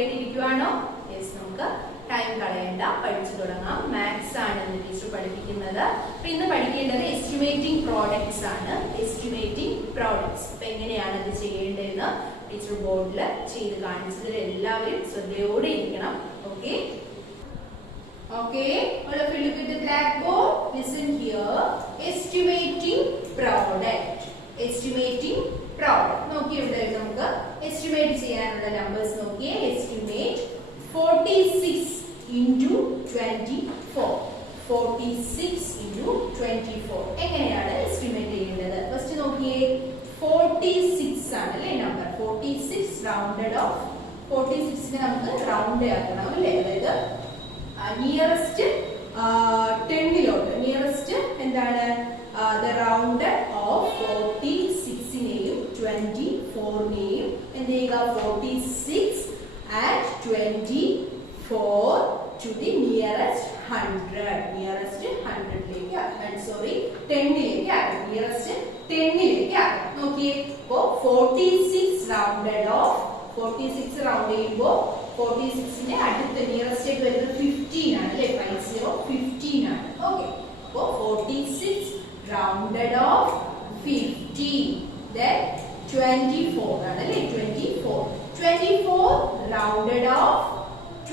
ആയിട്ടിരിക്കുവാണോ? Yes, നമുക്ക് time കളയണ്ട, പഠിച്ചു തുടങ്ങാം. മാത്സ് ആണ് ഇന്ന് ടീച്ചർ പഠിപ്പിക്കുന്നത്. അപ്പൊ ഇന്ന് പഠിക്കേണ്ടത് എസ്റ്റിമേറ്റിംഗ് പ്രോഡക്ട്സ് ആണ്. എസ്റ്റിമേറ്റിംഗ് പ്രോഡക്ട്സ് അപ്പൊ എങ്ങനെയാണ് അത് ചെയ്യേണ്ടതെന്ന് ടീച്ചർ ബോർഡിൽ ചെയ്ത് കാണിച്ചതിൽ എല്ലാവരും ശ്രദ്ധയോടെ ഇരിക്കണം. Okay all of you look at the blackboard. Listen here. Estimating product. Estimating product. നോക്കി ഇവിടെ നമുക്ക് എസ്റ്റിമേറ്റ് ചെയ്യാനുള്ള നമ്പേഴ്സ് നോക്കിയേ. Estimate 46 into 24. 46 into 24. എങ്ങനെയാണ് എസ്റ്റിമേറ്റ് ചെയ്യേണ്ടത്? ഫസ്റ്റ് നോക്കിയേ, 46 ആണ് അല്ലേ നമ്പർ. 46 rounded of. 46നെ നമുക്ക് റൗണ്ട് ആക്കണം അല്ലേ? അതായത് നിയറസ്റ്റ് 10ലോട്ട് നിയറസ്റ്റ് എന്താണ് the rounded of 46നെയും 24നെയും എന്ത് ചെയ്യുക? 46 and 24 to the nearest 100. nearest 100ലേക്ക് sorry 10ലേക്ക് ആക്കണം. nearest 10ലേക്ക് ആക്കണം. നോക്കിയേ, ഇപ്പോ 46 rounded off. 46 റൗണ്ട് ചെയ്യുമ്പോൾ 46ന്റെ അടുത്ത നിയറസ്റ്റ് വരുന്നത് 15 ആണ് അല്ലേ? 50 15 ആണ്. ഓക്കെ, അപ്പോൾ 46 rounded off 15, then 24 ആണ് അല്ലേ? 24 rounded off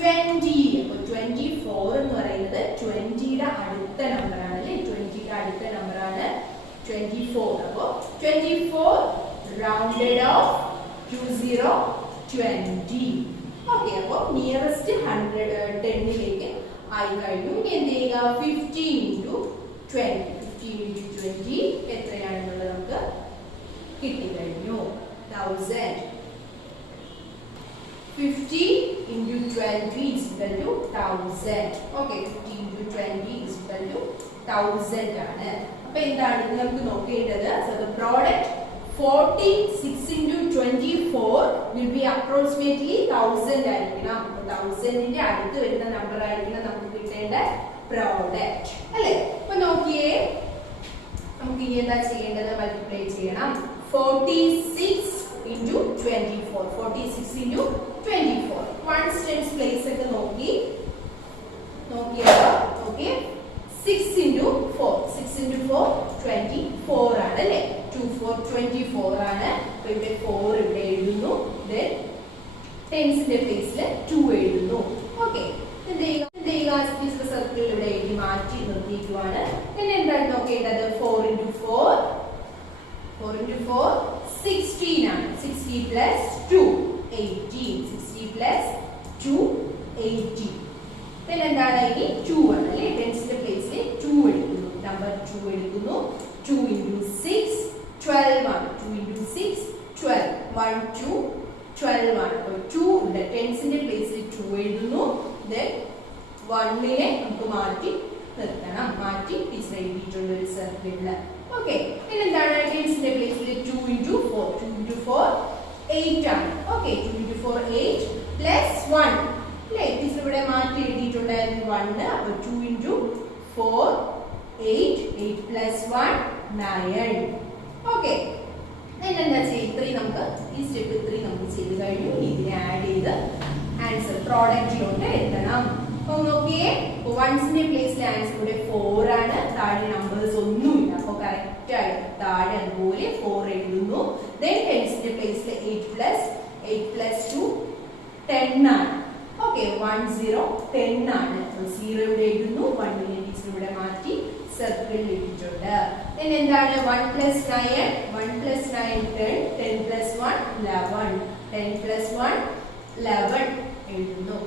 20. അപ്പോൾ 24 എന്ന് പറയുന്നത് 20യുടെ അടുത്ത നമ്പർ ആണ് അല്ലേ? 20യുടെ അടുത്ത നമ്പർ ആണ് 24. അപ്പോൾ 24 rounded off 20. ഓക്കെ, അപ്പോൾ നിയറസ്റ്റ് 10ലേക്ക് ആയി കഴിഞ്ഞു. ഇനി എന്ത് ചെയ്യുക? 15 into 20. 15 into 20 എത്രയാണെന്നുള്ളത് നമുക്ക് കിട്ടിക്കഴിഞ്ഞു. 1000. 50 into 20 is equal to 1000. Okay, 50 into 20 is equal to 1000 ആണ്. അപ്പൊ എന്താണ് ഇത് നമുക്ക് നോക്കേണ്ടത്? So the product 46 into 24 will be approximately 1000 ആയിരിക്കണം. 1000ന്റെ അടുത്ത് വരുന്ന നമ്പർ ആയിരിക്കണം നമുക്ക് കിട്ടേണ്ട പ്രോഡക്റ്റ് അല്ലേ? അപ്പൊ നോക്കിയേ, നമുക്ക് ഇനി എന്താ ചെയ്യേണ്ടത്? മൾട്ടിപ്ലൈ ചെയ്യണം. 46 into 24. 46 into 24. കോൺസ്റ്റന്റ്സ് പ്ലേസ് ഒക്കെ നോക്കിയോ? 6 into 4. 6 into 4 24 ആണ് അല്ലേ? 24 ആണ്. അപ്പൊ ഇവിടെ 4 ഇവിടെ എഴുതുന്നു. then ടെൻസിന്റെ പ്ലേസിൽ 2 എഴുതുന്നു. ഓക്കെ, സർക്കിൾ ഇവിടെ എഴുതി മാറ്റി നിർത്തിയിട്ടുമാണ്. പിന്നെ എന്താണ് നോക്കേണ്ടത്? 4 into 4 16 ആണ്. 60 plus 2 18. 60 plus 2 18. പിന്നെ എന്താണ്? ഇനി 2 ആണ് അല്ലേ? ടെൻസിന്റെ പ്ലേസിൽ 2 എഴുതുന്നു. നമ്പർ 2 എഴുതുന്നു. 2 into 6 12 ആണ്. 2 into 6 12. 1 2 12 ആണ്. അപ്പോൾ 2 ഉണ്ട്. ടെൻസിന്റെ പ്ലേസിൽ 2 എഴുതുന്നു. then 1നെ നമുക്ക് മാറ്റി നിർത്തണം. മാറ്റി ടീച്ചർ എഴുതിയിട്ടുണ്ട് ഒരു സർക്കിളിൽ. ഓക്കെ, പിന്നെ എന്താണ്? ടെൻസിന്റെ പ്ലേസിൽ 2 into 4. 2 into 4 8 ആണ്. ഓക്കെ, 2 into 4 8 plus 1 അല്ലേ? ടീച്ചർ ഇവിടെ മാറ്റി എഴുതിയിട്ടുണ്ടായിരുന്നു 1. അപ്പോൾ 2 into 4 8. 8 plus 1 9. ഓക്കെ, എന്താ ചെയ്യുക? ഇത്രയും നമുക്ക് ഈ സ്റ്റെപ്പ് 3 നമുക്ക് ചെയ്ത് കഴിഞ്ഞു. ഇതിനെ ആഡ് ചെയ്ത് ആൻസർ പ്രോഡക്റ്റിലോട്ട് എത്തണം. അപ്പൊ നോക്കിയേ, വൺസിന്റെ പ്ലേസിലെ ആൻസർ ഇവിടെ 4 ആണ്. താഴെ നമ്പേഴ്സ് ഒന്നുമില്ല. അപ്പൊ കറക്റ്റ് ആയിട്ട് താഴെ അതുപോലെ 4 എഴുതുന്നു. then ടെൻസിന്റെ പ്ലേസിലെ 8 plus 2 10 ആണ്. ഓക്കെ, 10 10 ആണ്. 0 ഇവിടെ എഴുതുന്നു. 1നെ ടീച്ചർ ഇവിടെ മാറ്റി സർക്കിളിൽ ഇട്ടിട്ടുണ്ട്. then എന്താണ്? 1 plus 9 10. 10 plus 1 11. 10 plus 1 11 എഴുതുന്നു.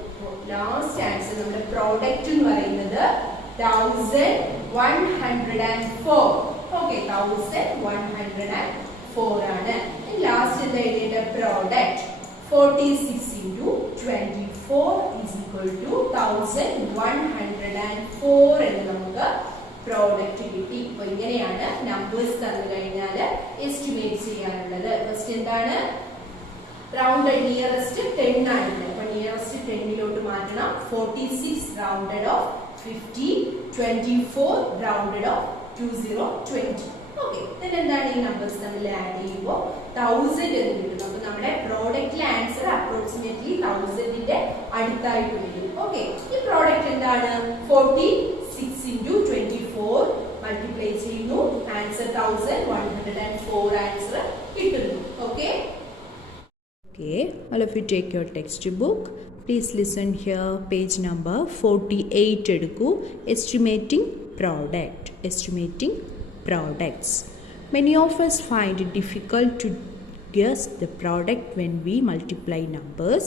ലാസ്റ്റ് ആൻസർ നമ്മുടെ പ്രോഡക്റ്റ് എന്ന് പറയുന്നത് 1104. ഓക്കെ, 1104 ആണ്. ലാസ്റ്റ് എന്താ എഴുതിയിട്ട്? Product 46 into 24 is equal to 1104 എന്ന് നമുക്ക് പ്രോഡക്റ്റ് കിട്ടി. അപ്പൊ ഇങ്ങനെയാണ് നമ്പേഴ്സ് തന്നു കഴിഞ്ഞാൽ എസ്റ്റിമേറ്റ് ചെയ്യാനുള്ളത്. ഫസ്റ്റ് എന്താണ്? റൗണ്ടഡ് നിയറസ്റ്റ് 10 ആണ്. അപ്പൊ നിയറസ്റ്റ് 10ലോട്ട് മാറ്റണം. 46 rounded of 50. 24 rounded of 20. Okay, എന്താണ് ഈ നമ്പേഴ്സ് തമ്മിൽ ആഡ് ചെയ്യുമ്പോൾ 1000 എന്ന് കിട്ടും. അപ്പൊ നമ്മുടെ പ്രോഡക്റ്റിലെ ആൻസർ അപ്രോക്സിമേറ്റ്ലി 1000ന്റെ അടുത്തായിട്ട് വരും. ഓക്കെ, ഈ പ്രോഡക്റ്റ് എന്താണ്? 46 into 24 മൾട്ടിപ്ലൈ ചെയ്യുന്നു, ആൻസർ 1104 ആൻസർ കിട്ടുന്നു. Okay, all of you take your textbook. Please listen here, page number 48 എടുക്കൂ. Estimating products. Many of us find it difficult to guess the product when we multiply numbers.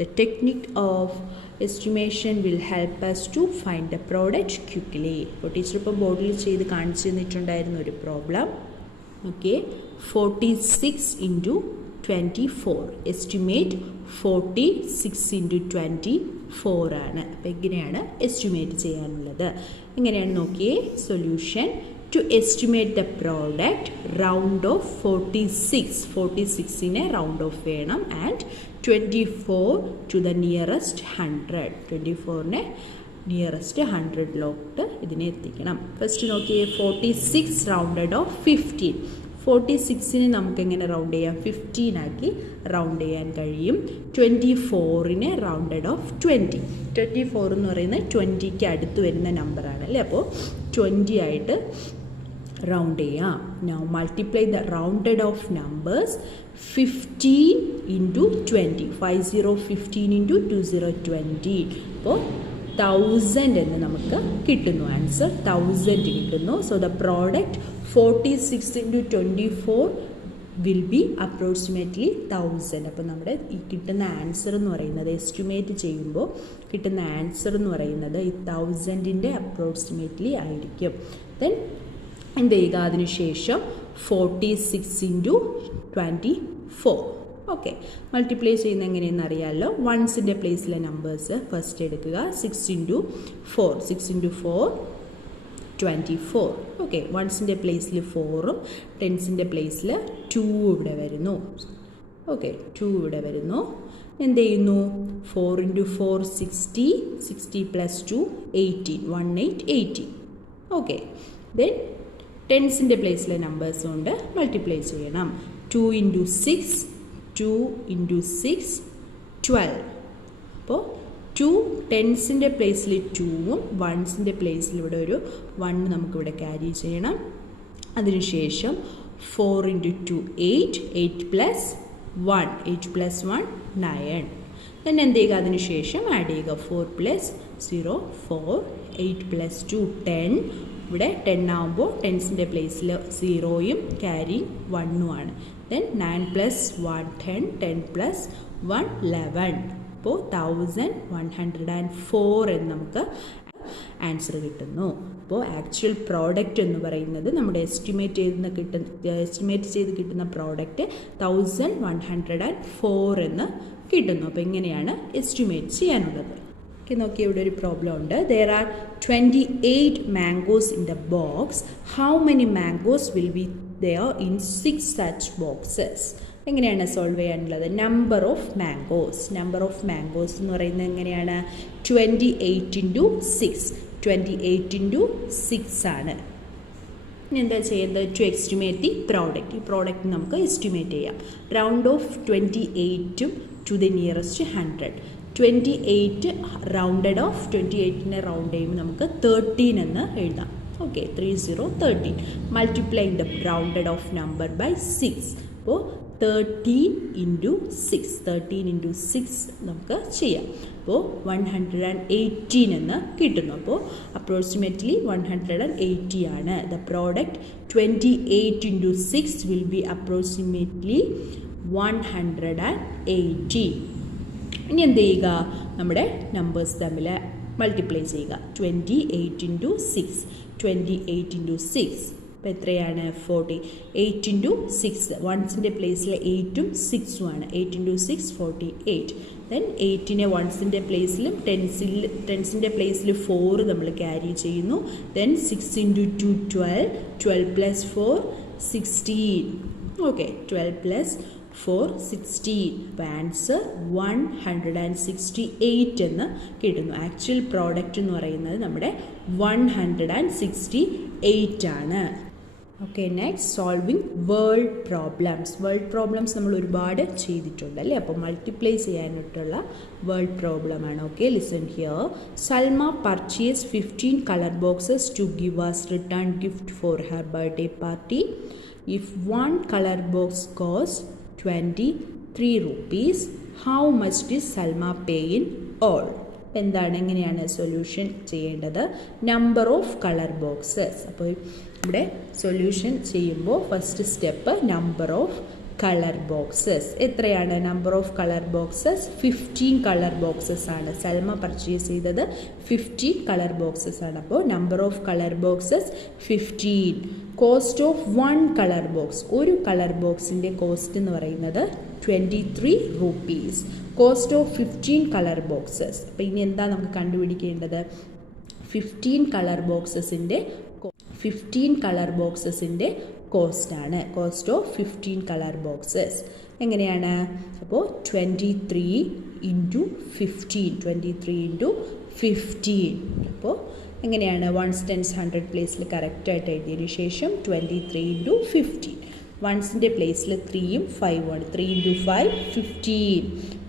The technique of estimation will help us to find the product quickly. അപ്പോൾ teacher ഇപ്പോൾ ബോർഡിൽ ചെയ്ത് കാണിച്ചു തന്നിട്ടുണ്ടായിരുന്ന ഒരു problem. Okay, 46 into 24. Estimate 46 into 24 ആണ്. അപ്പോൾ എങ്ങനെയാണ് estimate ചെയ്യാനുള്ളത്? എങ്ങനെയാണ് നോക്കിയേ. Solution: to estimate the product, round off 46. 46നെ round off ചെയ്യണം and 24 to the nearest 100. 24നെ നിയറസ്റ്റ് 100ലോട്ട് ഇതിനെ എത്തിക്കണം. ഫസ്റ്റ് നോക്കിയേ, 46 rounded off 15. 46നെ നമുക്ക് എങ്ങനെ റൗണ്ട് ചെയ്യാം? 15 ആക്കി റൗണ്ട് ചെയ്യാൻ കഴിയും. 24നെ റൗണ്ടഡ് ഓഫ് 20. 24 എന്ന് പറയുന്നത് 20ക്ക് അടുത്ത് വരുന്ന നമ്പറാണ് അല്ലേ. അപ്പോൾ 20 ആയിട്ട് റൗണ്ട് ചെയ്യാം. Now multiply the rounded of numbers. 15 into 20. 15 into 20. അപ്പോൾ 1000 എന്ന് നമുക്ക് കിട്ടുന്നു. ആൻസർ 1000 കിട്ടുന്നു. So the product 46 into 24 will be approximately 1000. അപ്പോൾ നമ്മുടെ ഈ കിട്ടുന്ന ആൻസർ എന്ന് പറയുന്നത്, എസ്റ്റിമേറ്റ് ചെയ്യുമ്പോൾ കിട്ടുന്ന ആൻസർ എന്ന് പറയുന്നത് ഈ 1000ൻ്റെ അപ്രോക്സിമേറ്റ്ലി ആയിരിക്കും. ദെൻ എന്ത് ചെയ്യുക? അതിനുശേഷം 46 into 24. ഓക്കെ, മൾട്ടിപ്ലൈ ചെയ്യുന്ന എങ്ങനെയെന്ന് അറിയാമല്ലോ. വൺസിൻ്റെ പ്ലേസിലെ നമ്പേഴ്സ് ഫസ്റ്റ് എടുക്കുക. 6 into 4. 6 into 4 24. ഓക്കെ, വൺസിൻ്റെ പ്ലേസിൽ 4ഉം ടെൻസിൻ്റെ പ്ലേസിൽ 2 ഇവിടെ വരുന്നു. ഓക്കെ, 2 ഇവിടെ വരുന്നു. എന്ത് ചെയ്യുന്നു? 4 into 4 60. 60 plus 2 18. 18. Okay, then ടെൻസിൻ്റെ പ്ലേസിലെ numbers കൊണ്ട് മൾട്ടിപ്ലൈ ചെയ്യണം. 2 into 6. 2 into 6 12. അപ്പോൾ 2 ടെൻസിൻ്റെ പ്ലേസിൽ 2ഉം വൺസിൻ്റെ പ്ലേസിൽ ഇവിടെ ഒരു 1 നമുക്കിവിടെ ക്യാരി ചെയ്യണം. അതിനുശേഷം 4 into 2 8. 8 plus 1. 8 plus 1 9. then എന്ത് ചെയ്യുക? അതിനുശേഷം ആഡ് ചെയ്യുക. 4 plus 0 4. 8 plus 2 10. ഇവിടെ 10 ആകുമ്പോൾ ടെൻസിൻ്റെ പ്ലേസിൽ 0യും ക്യാരി 1ഉം ആണ്. then 9 plus 1 10. 10 plus 1 11. അപ്പോൾ 1104 എന്ന് നമുക്ക് ആൻസർ കിട്ടുന്നു. അപ്പോൾ ആക്ച്വൽ പ്രോഡക്റ്റ് എന്ന് പറയുന്നത് നമ്മുടെ എസ്റ്റിമേറ്റ് ചെയ്ത് കിട്ടുന്ന പ്രോഡക്റ്റ് 1104 എന്ന് കിട്ടുന്നു. അപ്പോൾ എങ്ങനെയാണ് എസ്റ്റിമേറ്റ് ചെയ്യാനുള്ളത്? ഓക്കെ, നോക്കി ഇവിടെ ഒരു പ്രോബ്ലം ഉണ്ട്. there are 28 mangoes in the box. how many mangoes will be there in 6 such boxes? എങ്ങനെയാണ് സോൾവ് ചെയ്യാനുള്ളത്? നമ്പർ ഓഫ് മാംഗോസ് എന്ന് പറയുന്നത് എങ്ങനെയാണ്? 28 into 6. 28 into 6 ആണ്. ഇനി എന്താ ചെയ്യുന്നത്? To estimate the product. ഈ പ്രോഡക്റ്റ് നമുക്ക് എസ്റ്റിമേറ്റ് ചെയ്യാം. റൗണ്ട് ഓഫ് 28ഉം to the nearest 100. 28 rounded off 28നെ റൗണ്ട് ചെയ്യുമ്പോൾ നമുക്ക് 13 എന്ന് എഴുതാം. Okay, 30 13. Multiply the rounded off number by 6. അപ്പോൾ 13 into 6. 13 into 6 നമുക്ക് ചെയ്യാം. അപ്പോൾ 118 എന്ന് കിട്ടുന്നു. അപ്പോൾ അപ്രോക്സിമേറ്റ്ലി 180 ആണ്. The product 28 into 6 will be approximately 180. ഇനി എന്ത് ചെയ്യുക? നമ്മുടെ നമ്പേഴ്സ് തമ്മിൽ മൾട്ടിപ്ലൈ ചെയ്യുക. 28 into 6. 28 into 6 അപ്പോൾ എത്രയാണ്? 40. 8 into 6. വൺസിൻ്റെ പ്ലേസിൽ 8ഉം 6ഉം ആണ്. 8 into 6 48. ദെൻ 8നെ വൺസിൻ്റെ പ്ലേസിലും ടെൻസിൻ്റെ പ്ലേസിൽ 4 നമ്മൾ ക്യാരി ചെയ്യുന്നു. Then 6 into 2 12. 12 plus 4 16. Okay, 12 plus 4 16. അപ്പോൾ ആൻസർ 168 എന്ന് കിട്ടുന്നു. ആക്ച്വൽ പ്രോഡക്റ്റ് എന്ന് പറയുന്നത് നമ്മുടെ 168 ആണ്. Okay, next solving world problems. World problems നമ്മൾ ഒരുപാട് ചെയ്തിട്ടുണ്ട് അല്ലേ. അപ്പോൾ മൾട്ടിപ്ലൈ ചെയ്യാനായിട്ടുള്ള വേൾഡ് പ്രോബ്ലമാണ്. Okay, listen here. Salma purchase 15 colour boxes to give us return gift for her birthday party. If one colour box cost 23 rupees, how much did Salma pay in all? എന്താണ്, എങ്ങനെയാണ് solution ചെയ്യേണ്ടത്? Number of colour boxes. അപ്പോൾ ഇവിടെ solution ചെയ്യുമ്പോൾ first step number of colour boxes. എത്രയാണ് number of colour boxes? 15 colour boxes ആണ്. Salma purchase ചെയ്തത് 15 colour boxes ആണ്. അപ്പോൾ number of colour boxes 15. Cost of one colour box, ഒരു കളർ ബോക്സിൻ്റെ കോസ്റ്റ് എന്ന് പറയുന്നത് 23 rupees. Cost of 15 colour boxes. അപ്പോൾ ഇനി എന്താ നമുക്ക് കണ്ടുപിടിക്കേണ്ടത്? 15 കളർ ബോക്സസിൻ്റെ കോസ്റ്റാണ്. കോസ്റ്റ് ഓഫ് 15 കളർ ബോക്സസ് എങ്ങനെയാണ്? അപ്പോൾ 23 × 15. അപ്പോൾ എങ്ങനെയാണ്? 1s 10s 100 പ്ലേസിൽ കറക്റ്റായിട്ട് എഴുതിയതിന് ശേഷം 23 × 15. 1സിൻ്റെ പ്ലേസിൽ 3ഉം 5ഉം ആണ്. 3 × 5 15.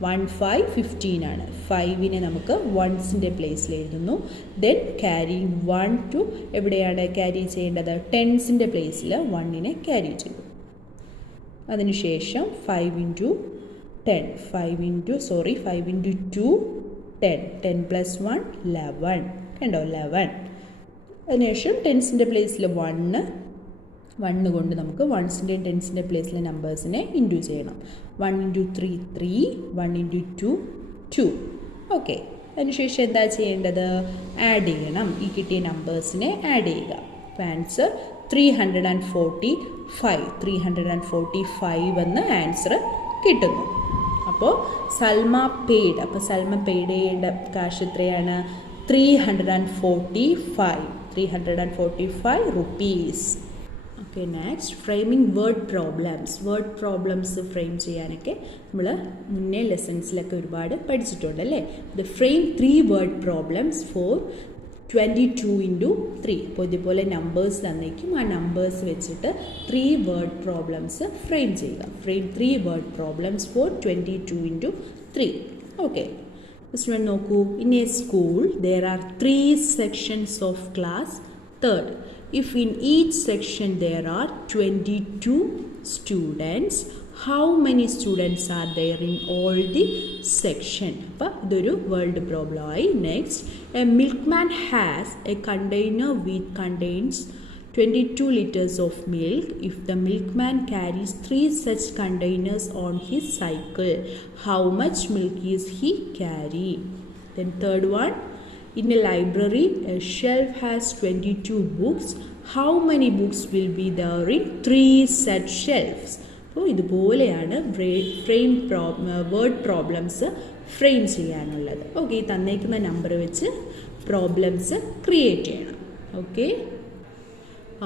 1 5 15 ആണ്. 5നെ നമുക്ക് 1സിൻ്റെ പ്ലേസിൽ എഴുതുന്നു. ദെൻ ക്യാരി 1 ടു എവിടെയാണ് ക്യാരി ചെയ്യേണ്ടത്? 10സിൻ്റെ പ്ലേസിൽ 1നെ ക്യാരി ചെയ്തു. അതിനുശേഷം 5 × 2 10. 10 + 1 11. കണ്ടോ? 11. അതിനുശേഷം 10സിൻ്റെ പ്ലേസിൽ 1 കൊണ്ട് നമുക്ക് 1സിൻ്റെയും 10സിൻ്റെ പ്ലേസിലെ നമ്പേഴ്സിനെ ഇൻറ്റു ചെയ്യണം. 1 × 3 3, 1 × 2 2. ഓക്കെ, അതിനുശേഷം എന്താ ചെയ്യേണ്ടത്? ആഡ് ചെയ്യണം. ഈ കിട്ടിയ നമ്പേഴ്സിനെ ആഡ് ചെയ്യുക. ആൻസർ 345 എന്ന് ആൻസർ കിട്ടുന്നു. അപ്പോൾ സൽമ പെയ്ഡ്. അപ്പോൾ സൽമ പെയ്ഡ് ചെയ്യേണ്ട കാശ് എത്രയാണ്? 345 rupees. Okay, next framing word problems. Word problems frame ചെയ്യാനൊക്കെ നമ്മൾ മുന്നേ ലെസൺസിലൊക്കെ ഒരുപാട് പഠിച്ചിട്ടുണ്ട് അല്ലേ. The frame 3 word problems for 22 × 3. അപ്പോൾ ഇതുപോലെ നമ്പേഴ്സ് തന്നേക്കും. ആ നമ്പേഴ്സ് വെച്ചിട്ട് 3 വേർഡ് പ്രോബ്ലംസ് ഫ്രെയിം ചെയ്യുക. Frame 3 word problems for 22 × 3. Okay, first one നോക്കൂ. In a school there are 3 sections of class. Third, if in each section there are 22 students, how many students are there in all the section? അപ്പോൾ ഇതൊരു world problem ആയി. Next, A milkman has A container with contains 22 liters of milk. If the milkman carries 3 such containers on his cycle, how much milk is he carrying? Then third one, in a library, a shelf has 22 books. How many books will be there in 3 such shelves? അപ്പോൾ ഇതുപോലെയാണ് word problems frame ചെയ്യാനുള്ളത്. Okay, ഈ തന്നേക്കുന്ന number വെച്ച് problems create ചെയ്യണം.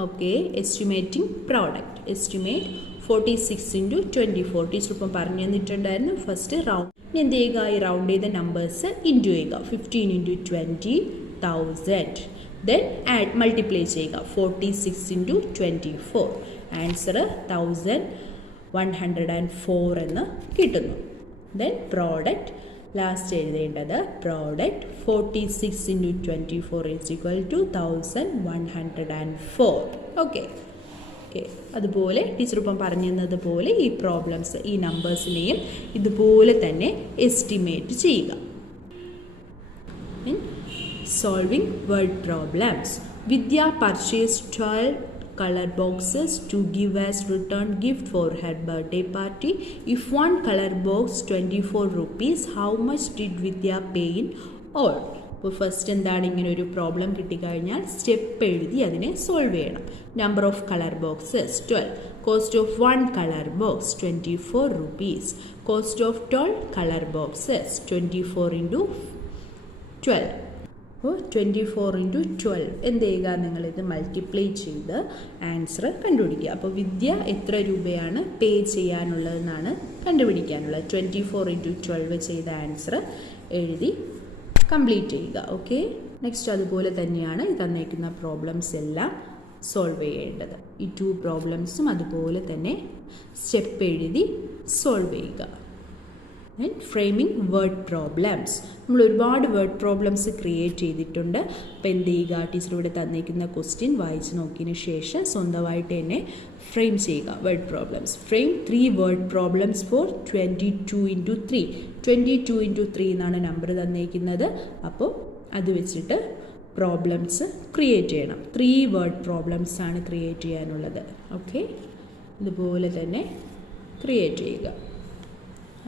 Okay, estimating product. Estimate 46 × 24. Teacher ഇപ്പം പറഞ്ഞു തന്നിട്ടുണ്ടായിരുന്നു. First round എന്ത് ചെയ്യുക? ഈ റൗണ്ട് ചെയ്ത നമ്പേഴ്സ് ഇൻറ്റു ചെയ്യുക. 15 × 20 1000. ദെൻ ആഡ് മൾട്ടിപ്ലൈ ചെയ്യുക. 46 × 24. ആൻസർ 1104 എന്ന് കിട്ടുന്നു. ദെൻ പ്രോഡക്റ്റ് ലാസ്റ്റ് എഴുതേണ്ടത് പ്രോഡക്റ്റ് 46 × 24 = 1104. ഓക്കെ, അതുപോലെ ടീച്ചർ ഇപ്പം പറഞ്ഞു തന്നതുപോലെ ഈ പ്രോബ്ലംസ്, ഈ നമ്പേഴ്സിനെയും ഇതുപോലെ തന്നെ എസ്റ്റിമേറ്റ് ചെയ്യുക. Solving word problems. Vidya purchase 12 color boxes to give as return gift for her birthday party. If one color box 24 rupees, how much did Vidya pay in all? അപ്പോൾ first എന്താണ്, ഇങ്ങനെ ഒരു പ്രോബ്ലം കിട്ടിക്കഴിഞ്ഞാൽ step എഴുതി അതിനെ solve ചെയ്യണം. Number of colour boxes 12. Cost of 1 colour box 24 rupees. Cost of 12 colour boxes 24 × 12. അപ്പോൾ 24 × 12 എന്ത് ചെയ്യുക? നിങ്ങളിത് മൾട്ടിപ്ലൈ ചെയ്ത് ആൻസർ കണ്ടുപിടിക്കുക. അപ്പോൾ വിദ്യ എത്ര രൂപയാണ് പേ ചെയ്യാനുള്ളതെന്നാണ് കണ്ടുപിടിക്കാനുള്ളത്. 24 × 12 ചെയ്ത ആൻസർ എഴുതി കംപ്ലീറ്റ് ചെയ്യുക. ഓക്കെ, നെക്സ്റ്റ് അതുപോലെ തന്നെയാണ് തന്നേക്കുന്ന പ്രോബ്ലംസ് എല്ലാം സോൾവ് ചെയ്യേണ്ടത്. ഈ 2 പ്രോബ്ലംസും അതുപോലെ തന്നെ സ്റ്റെപ്പ് എഴുതി സോൾവ് ചെയ്യുക. ഫ്രെയിമിംഗ് വേർഡ് പ്രോബ്ലംസ്, നമ്മൾ ഒരുപാട് വേർഡ് പ്രോബ്ലംസ് ക്രിയേറ്റ് ചെയ്തിട്ടുണ്ട്. അപ്പോൾ എന്ത് ചെയ്യുക, ടീച്ചർ ഇവിടെ തന്നിരിക്കുന്ന ക്വസ്റ്റ്യൻ വായിച്ച് നോക്കിയതിന് ശേഷം സ്വന്തമായിട്ട് തന്നെ ഫ്രെയിം ചെയ്യുക word problems. Frame 3 word problems for 22 × 3. 22 × 3 എന്നാണ് നമ്പർ തന്നിരിക്കുന്നത്. അപ്പോൾ അത് വെച്ചിട്ട് പ്രോബ്ലംസ് ക്രിയേറ്റ് ചെയ്യണം. 3 വേർഡ് പ്രോബ്ലംസ് ആണ് ക്രിയേറ്റ് ചെയ്യാനുള്ളത്. ഓക്കെ, ഇതുപോലെ തന്നെ ക്രിയേറ്റ് ചെയ്യുക.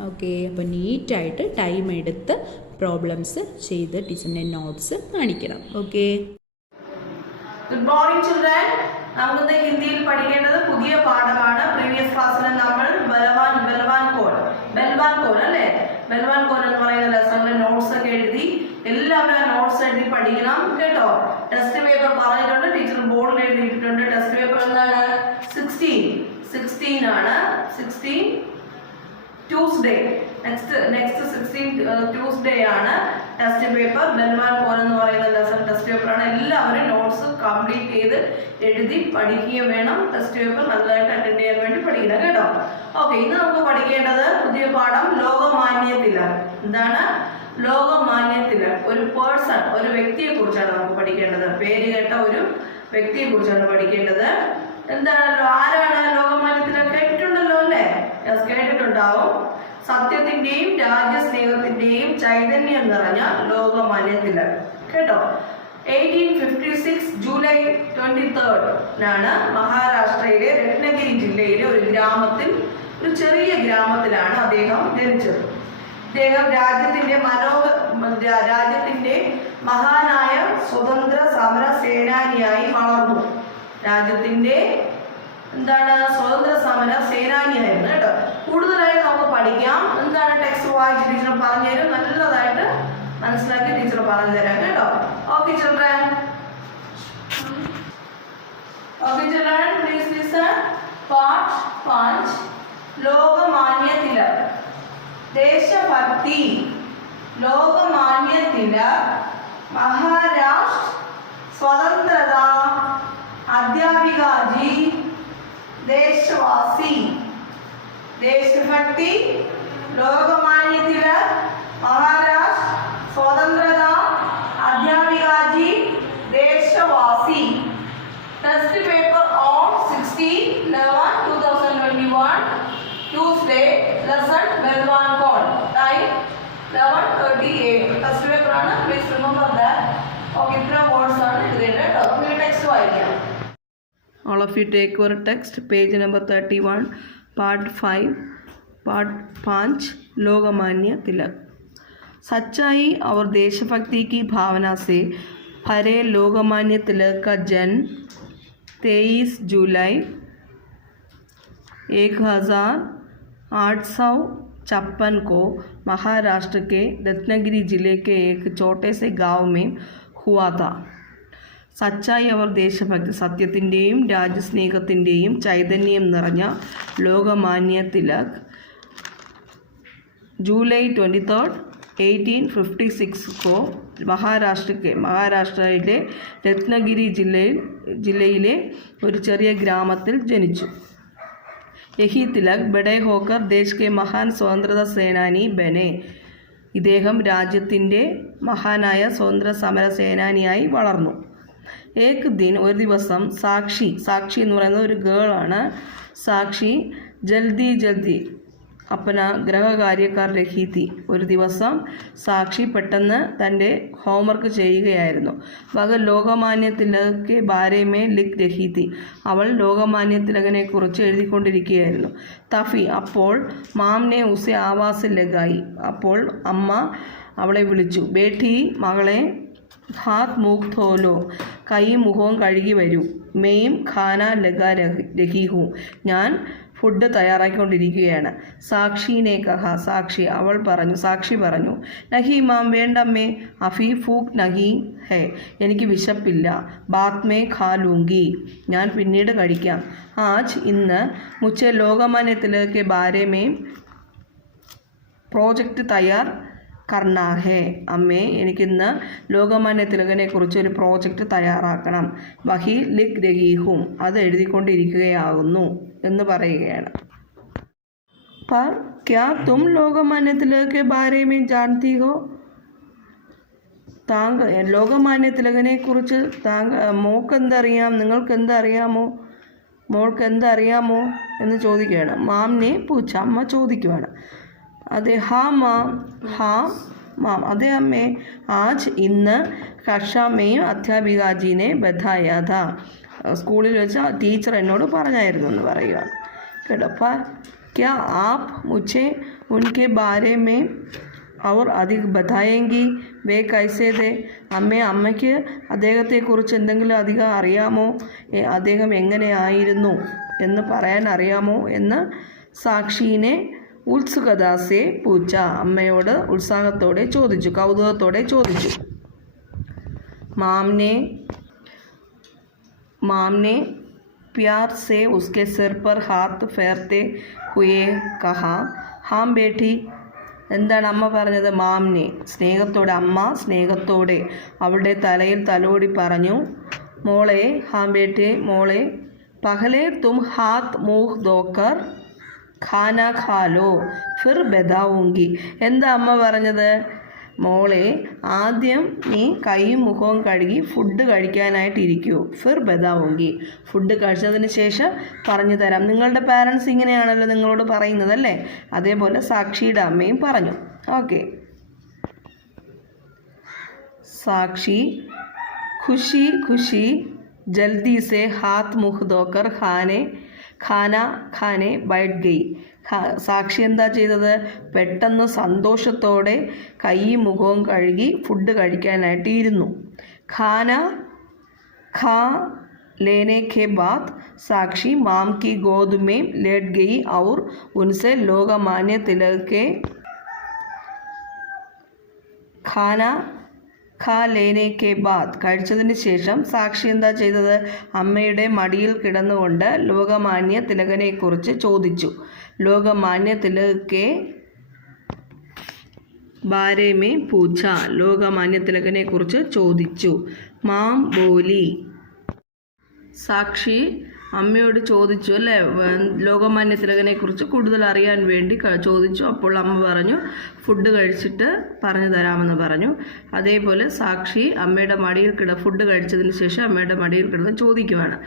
ഓക്കെ, അപ്പോൾ നീറ്റായിട്ട് ടൈം എടുത്ത് പ്രോബ്ലംസ് ചെയ്ത് ടീച്ചറിൻ്റെ നോട്ട്സ് കാണിക്കണം. Okay, good morning children. നമുക്ക് ഹിന്ദിയിൽ പഠിക്കേണ്ടത് പുതിയ പാഠമാണ്. പ്രീവിയസ് ക്ലാസ്സിൽ നമ്മൾ ബൽവാൻ കോൾ അല്ലേ, ബൽവാൻ കോൾ എന്ന് പറയുന്ന ലെസണിലെ നോട്ട്സ് ഒക്കെ എഴുതി എല്ലാവരും ആ നോട്ട്സ് എഴുതി പഠിക്കണം കേട്ടോ. ടെസ്റ്റ് പേപ്പർ പറഞ്ഞിട്ടുണ്ട്, ടീച്ചർ ബോർഡിൽ എഴുതിയിട്ടുണ്ട്. ടെസ്റ്റ് പേപ്പർ എന്താണ്? 16 ആണ്. 16 ട്യൂസ്ഡേ, നെക്സ്റ്റ് 16 ട്യൂസ്ഡേ ആണ് ടെസ്റ്റ് പേപ്പർ. ബൽവാൻ കോൾ എന്ന് പറയുന്ന ലെസൺ ടെസ്റ്റ് പേപ്പറാണ്. എല്ലാവരും നോട്ട്സ് കംപ്ലീറ്റ് ചെയ്ത് എഴുതി പഠിക്കുകയും വേണം. ടെസ്റ്റ് പേപ്പർ നല്ലതായിട്ട് അറ്റൻഡ് ചെയ്യാൻ വേണ്ടി പഠിക്കണം കേട്ടോ. ഓക്കെ, ഇന്ന് നമുക്ക് പഠിക്കേണ്ടത് പുതിയ പാഠം ലോകമാന്യ തിലക്. എന്താണ് ലോകമാന്യ തിലക്? ഒരു പേഴ്സൺ, ഒരു വ്യക്തിയെ കുറിച്ചാണ് നമുക്ക് പഠിക്കേണ്ടത്. പേര് കേട്ട ഒരു വ്യക്തിയെ കുറിച്ചാണ് പഠിക്കേണ്ടത്. എന്താണല്ലോ, ആരാണ് ലോകമാന്യ തിലക്? കേട്ടിട്ടുണ്ടല്ലോ അല്ലേ? കേട്ടിട്ടുണ്ടാവും. സത്യത്തിന്റെയും രാജ്യസ്നേഹത്തിന്റെയും ചൈതന്യം നിറഞ്ഞ ലോകമാന്യ തിലക് കേട്ടോ. 1856 ജൂലൈ 23 മഹാരാഷ്ട്രയിലെ രത്നഗിരി ജില്ലയിലെ ഒരു ഗ്രാമത്തിൽ, ഒരു ചെറിയ ഗ്രാമത്തിലാണ് അദ്ദേഹം ജനിച്ചത്. അദ്ദേഹം രാജ്യത്തിന്റെ മഹാനായ സ്വതന്ത്ര സമര സേനാനിയായി വളർന്നു. രാജ്യത്തിന്റെ സ്വതന്ത്ര സമര സേനാനിയായിരുന്നു കേട്ടോ. കൂടുതലായിട്ട് നമുക്ക് പഠിക്കാം. എന്താണ് ടെക്സ്റ്റ് വായിച്ച് ടീച്ചർ പറഞ്ഞു തരും. നല്ലതായിട്ട് മനസ്സിലാക്കി ടീച്ചർ പറഞ്ഞു തരാം കേട്ടോ. Okay children, please listen. Part 5 Lokmanya Tilak. ദേശഭക്തി. ലോകമാന്യ തിലക് മഹാരാഷ്ട്ര സ്വതന്ത്രത अध्यापिकाजी देशवासी. देशभक्ति लोकमान्य तिलक महाराष्ट्र स्वतंत्रता अध्यापिकाजी देशवासी. Test paper on 16/11/2021 Tuesday lesson Belwan Call. Time 11:38. Test paper ആണ്. Please remember that. Okay, ഇത്ര words ആണ് എഴുതേണ്ടത് കേട്ടോ. നമുക്ക് ടെക്സ്റ്റ് വായിക്കാം. All of you take your text, page number 31, part 5, part 5, Lokmanya Tilak. सच्चाई और देशभक्ति की भावना से भरे लोकमान्य तिलक का जन्म 23 जुलाई 1856 को महाराष्ट्र के रत्नगिरी जिले के एक छोटे से गांव में हुआ था. സച്ചായി അവർ ദേശഭക്തി, സത്യത്തിൻ്റെയും രാജ്യസ്നേഹത്തിൻ്റെയും ചൈതന്യം നിറഞ്ഞ ലോകമാന്യ തിലക് ജൂലൈ 23, 1856 को മഹാരാഷ്ട്രയിലെ രത്നഗിരി ജില്ലയിലെ ഒരു ചെറിയ ഗ്രാമത്തിൽ ജനിച്ചു. യഹി തിലക് ബഡേ ഹോക്കർ ദേശ് കെ മഹാൻ സ്വതന്ത്രത സേനാനി ബനെ. ഇദ്ദേഹം രാജ്യത്തിൻ്റെ മഹാനായ സ്വതന്ത്ര സമര സേനാനിയായി വളർന്നു. ഒരു ദിവസം സാക്ഷി എന്ന് പറയുന്നത് ഒരു ഗേളാണ്. സാക്ഷി ജൽദി അപ്പന ഗ്രഹകാര്യക്കാർ രഹീതി. ഒരു ദിവസം സാക്ഷി പെട്ടെന്ന് തൻ്റെ ഹോംവർക്ക് ചെയ്യുകയായിരുന്നു. വക ലോകമാന്യ തിലക് ബാരേമേ ലിഖ് രഹീതി. അവൾ ലോകമാന്യ തിലകനെ കുറിച്ച് എഴുതിക്കൊണ്ടിരിക്കുകയായിരുന്നു. തഫി അപ്പോൾ മാംനെ ഉസെ ആവാസ് ലഗായി. അപ്പോൾ അമ്മ അവളെ വിളിച്ചു. ബേട്ടി മകളെ ഹാത്ത് മൂക്ക് ധോലോ. കൈയും മുഖവും കഴുകി വരൂ. മെയിം ഖാന ലഗാ രഹി ഹൂം. ഞാൻ ഫുഡ് തയ്യാറാക്കിക്കൊണ്ടിരിക്കുകയാണ്. സാക്ഷിനെ കഹ. സാക്ഷി പറഞ്ഞു നഹി മാം വേണ്ടമ്മേ, അഫി ഫൂക്ക് നഹി ഹേ. എനിക്ക് വിശപ്പില്ല. ബാത് മേ ഖാ ലൂങ്കി. ഞാൻ പിന്നീട് കഴിക്കാം. ആജ് ഇന്ന് മുझे Lokmanya Tilak K Bare may project തയ്യാർ കർണാ ഹേ. അമ്മേ, എനിക്കിന്ന് ലോകമാന്യ തിലകനെ കുറിച്ച് ഒരു പ്രോജക്റ്റ് തയ്യാറാക്കണം. വഹി ലിഖ് രഹി ഹൂം, അത് എഴുതിക്കൊണ്ടിരിക്കുകയാകുന്നു എന്ന് പറയുകയാണ്. पर क्या तुम लोकमान्य तिलक के बारे में जानती हो? ലോകമാന്യ തിലകനെ കുറിച്ച് മോൾക്ക് എന്തറിയാം, നിങ്ങൾക്ക് എന്തറിയാമോ, മോൾക്ക് എന്തറിയാമോ എന്ന് ചോദിക്കുകയാണ്. മാംനെ പൂച്ച, അമ്മ ചോദിക്കുകയാണ്. അതെ, ഹാ മാം, ഹാ മാം, അതെ അമ്മേ. ആജ്, ഇന്ന് കക്ഷാമേയും അധ്യാപികാജീനെ ബധായാ ഥാ, സ്കൂളിൽ വെച്ച് ടീച്ചർ എന്നോട് പറഞ്ഞായിരുന്നു എന്ന് പറയുകയാണ്. കേട്ടോ. क्या आप मुझे उनके बारे में और अधिक बताएंगी? वे कैसे थे? അമ്മയ്ക്ക് അദ്ദേഹത്തെക്കുറിച്ച് എന്തെങ്കിലും അധികം അറിയാമോ, അദ്ദേഹം എങ്ങനെയായിരുന്നു എന്ന് പറയാൻ അറിയാമോ എന്ന് സാക്ഷിനെ ഉത്സുകദാസെ പൂച്ച, അമ്മയോട് ഉത്സാഹത്തോടെ ചോദിച്ചു, കൗതുകത്തോടെ ചോദിച്ചു. മാംനെ प्यार से उसके सिर पर हाथ फेरते हुए कहा, हाँ बेटी. എന്താണ് അമ്മ പറഞ്ഞത്? മാംനെ, സ്നേഹത്തോടെ, അമ്മ സ്നേഹത്തോടെ അവളുടെ തലയിൽ തലോടി പറഞ്ഞു. മോളെ, हाँ बेटे, മോളെ, പഹലെ തും ഹാത്ത് മൂഹ് ധോക്കർ ഖാന ഖാ ലോ ഫിർ ബതാഊംഗി. എന്താ അമ്മ പറഞ്ഞത്? മോളെ, ആദ്യം നീ കൈയും മുഖവും കഴുകി ഫുഡ് കഴിക്കാനായിട്ട് ഇരിക്കൂ. ഫിർ ബതാഊംഗി, ഫുഡ് കഴിച്ചതിന് ശേഷം പറഞ്ഞു തരാം. നിങ്ങളുടെ പാരൻസ് ഇങ്ങനെയാണല്ലോ നിങ്ങളോട് പറയുന്നത് അല്ലേ? അതേപോലെ സാക്ഷിയുടെ അമ്മയും പറഞ്ഞു. ഓക്കെ. സാക്ഷി ഖുഷി ഖുഷി ജൽദി സെ ഹാത്ത് മുഖ് ധോക്കർ ഖാനെ ബൈഠ് ഗയി. സാക്ഷി എന്താ ചെയ്തത്? പെട്ടെന്ന് സന്തോഷത്തോടെ കൈയും മുഖവും കഴുകി ഫുഡ് കഴിക്കാനായിട്ട് ഇരുന്നു. ഖാ लेने के बाद साक्षी माम की गोद में लेट गई और उनसे लोकमान्य तिलक के ഖാ ലേനെ കെ ബാദ്, കഴിച്ചതിന് ശേഷം സാക്ഷി എന്താ ചെയ്തത്? അമ്മയുടെ മടിയിൽ കിടന്നുകൊണ്ട് ലോകമാന്യ തിലകനെക്കുറിച്ച് ചോദിച്ചു. ലോകമാന്യ തിലകെ ബാരെ മേ പൂച്ച, ലോകമാന്യ തിലകനെക്കുറിച്ച് ചോദിച്ചു. മാം ബോലി, സാക്ഷി അമ്മയോട് ചോദിച്ചു അല്ലേ, ലോകമാന്യ തിലകനെക്കുറിച്ച് കൂടുതൽ അറിയാൻ വേണ്ടി ചോദിച്ചു. അപ്പോൾ അമ്മ പറഞ്ഞു ഫുഡ് കഴിച്ചിട്ട് പറഞ്ഞു തരാമെന്ന് പറഞ്ഞു. അതേപോലെ സാക്ഷി അമ്മയുടെ മടിയിൽ ഫുഡ് കഴിച്ചതിന് ശേഷം അമ്മയുടെ മടിയിൽ കിടന്ന് ചോദിക്കുവാണ്.